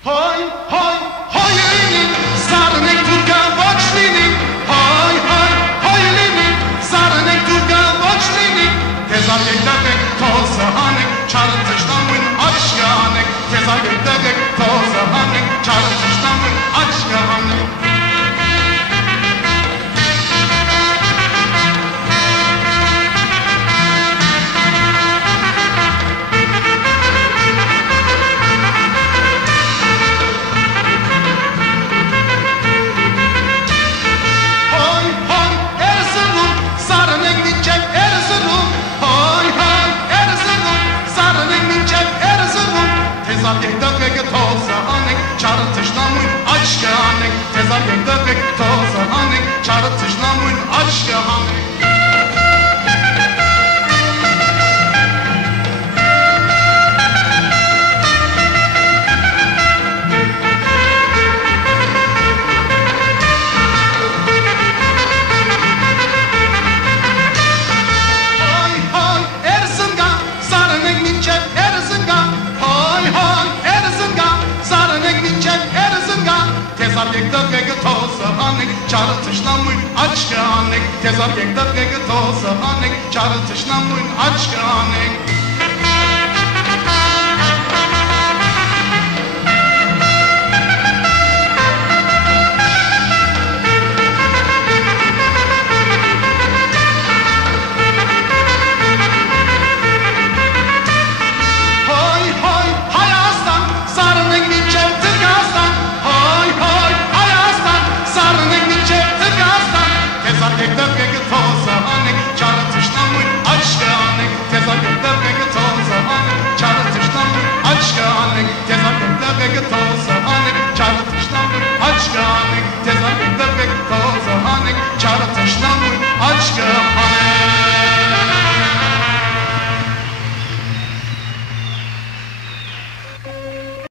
Հայ, հայ, հայերինի, սարնեք դուրգա ոչ լինի, հայ, հայ, հայերինի, սարնեք դուրգա ոչ լինի, թեզար եկտակեք թոզը հանեք, չարը թշնամույն աչկը հանեք, թեզար եկտակեք թոզը հանեք, չարը թշնամույն աչկը հանեք։ Եկտակեք թոզը հանեք, չարը թշնամույն աչկը հանեք, թեզար եկտակեք թոզը հանեք, չարը թշնամույն աչկը հանեք։ Թեզար եկտակեք թոզը հանեք, չարը թշնամույն աչկը հանեք, թեզար եկտակեք թոզը հանեք, չարը թշնամույն աչկը հանեք։ Եկտակեք թոզը հանեք, չարը թշնամույն աչկը հանեք, թեզար եկտակեք թոզը հանեք, չարը թշնամույն աչկը հանեք, թեզար եկտակեք թոզը հանեք, չարը թշնամույն աչկը հանեք։